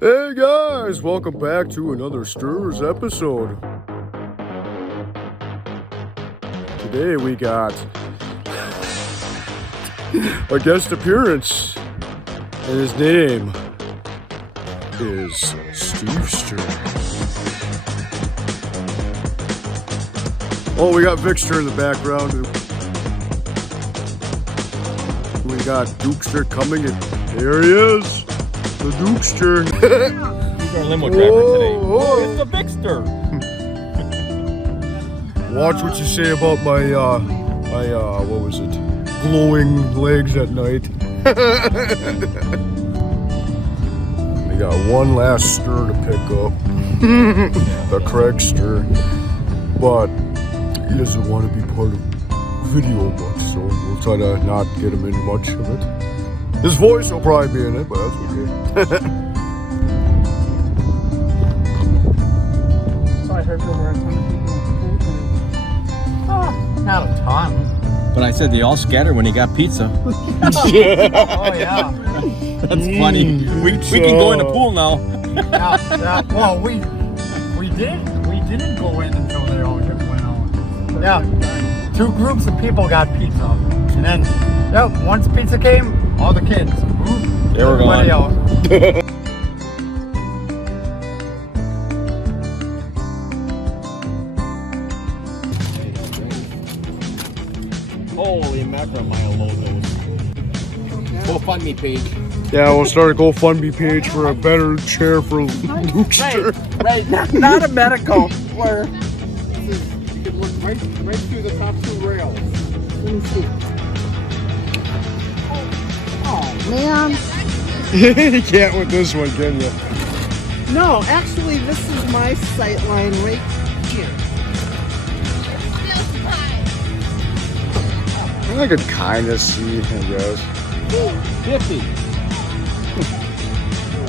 Hey guys, welcome back to another Sters episode. Today we got a guest appearance, and his name is Sters. Oh, we got Vicster in the background. We got Dukester coming, and there he is. The Dukester. He's our limo driver today. Oh. It's the Vicster. Watch what you say about my what was it? Glowing legs at night. We got one last stir to pick up. The Craig stir. But he doesn't want to be part of video much, so we'll try to not get him in much of it. His voice will probably be in it, but that's okay. So I heard there were a ton of people. Oh, not a ton. But I said they all scattered when he got pizza. Oh yeah. That's funny. We can go in the pool now. Yeah. Well, we didn't go in until they all just went out. Yeah. 2 groups of people got pizza, and then once pizza came, all the kids. They were gone. Holy mackerel, my logos. GoFundMe page. Yeah, we'll start a GoFundMe page for a better chair for Dukester. Right. Not a medical. Where you can look right through the top 2 rails. Let me see. Oh man. You can't with this one, can you? No, actually, this is my sight line right here. I could kind of see, I guess. 50.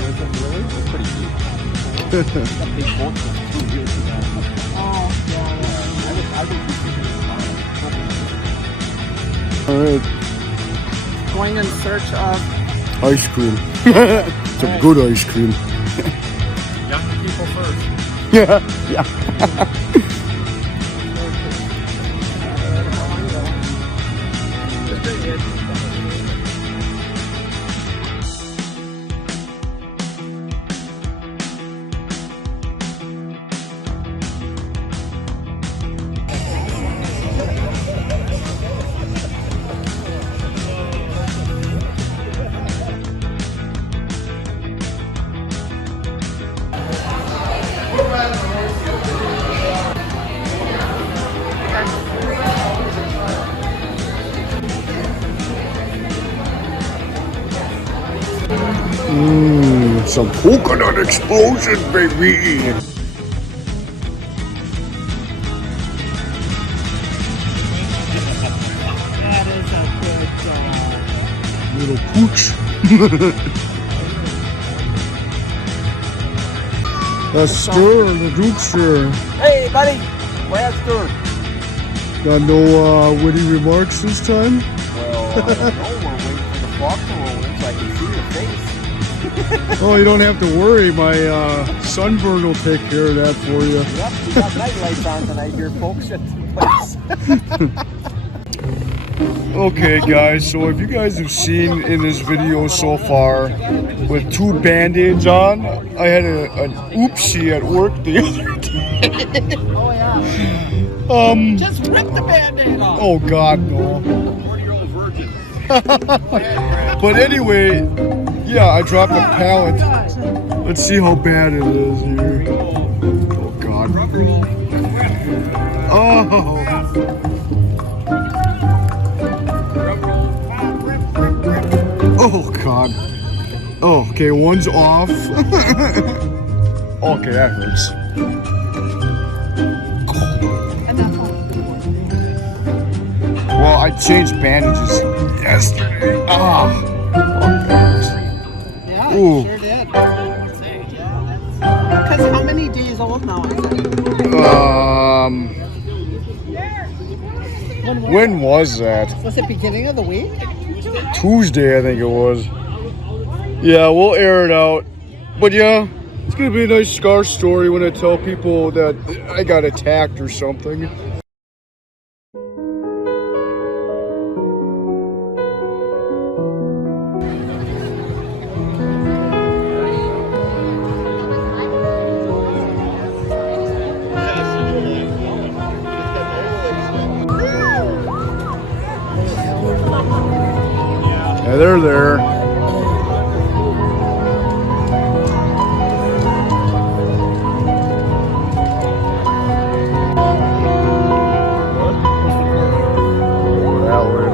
That's pretty cute. That big boat was 2 years ago. Oh, yeah. I think Alright, Going in search of. ice cream. Some good ice cream. Young people first. Yeah. Some coconut explosion, baby. That is a good Little pooch. The stir, the Dukester. Hey, buddy. Where's Stern? Got no witty remarks this time? Well, I don't know. We're waiting for the fog to roll in so I can see your face. Oh, you don't have to worry. My sunburn will take care of that for you. Yep, we got night lights on tonight here, folks, at the place. Okay, guys, so if you guys have seen in this video so far, with 2 band-aids on, I had an oopsie at work the other day. Oh, yeah. Just rip the band-aid off. Oh, God, no. 40-year-old virgin. But anyway, yeah, I dropped a pallet. Let's see how bad it is here. Oh, God. Oh. Oh, God. Oh, okay, one's off. Okay, that hurts. Well, I changed bandages yesterday. Ah. Yeah, Ooh. sure did. Because how many days old now is it? When was that? Was it beginning of the week? Tuesday, I think it was. Yeah, we'll air it out. But yeah, it's gonna be a nice scar story when I tell people that I got attacked or something. Yeah, they're there. That way.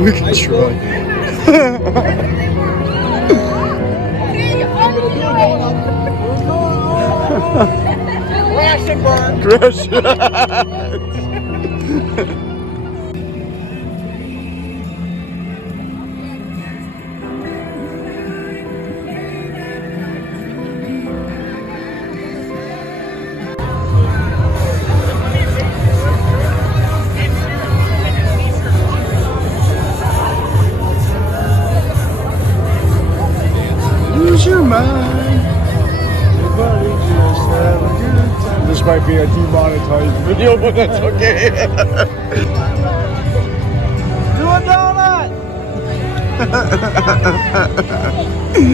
We can try. Crash and burn. Crash. Lose your mind. Everybody just have a good time. This might be a demonetized video, but that's okay. Do a donut.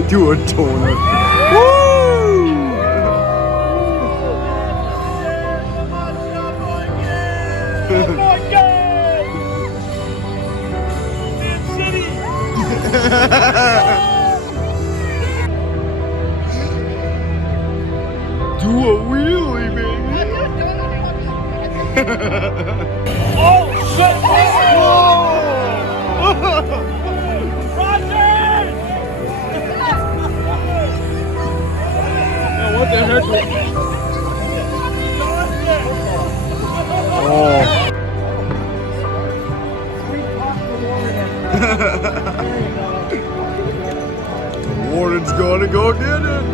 Do a donut. Woo! Do a wheelie, baby. Oh, shit! What the heck? Oh. The warden's gonna go get it.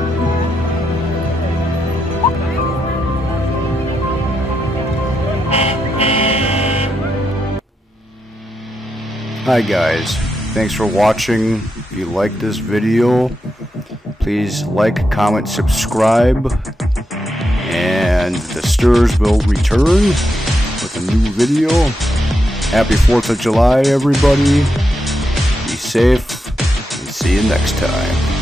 Hi guys, thanks for watching. If you like this video, please like, comment, subscribe, and the Sters will return with a new video. Happy 4th of July, everybody. Be safe, and see you next time.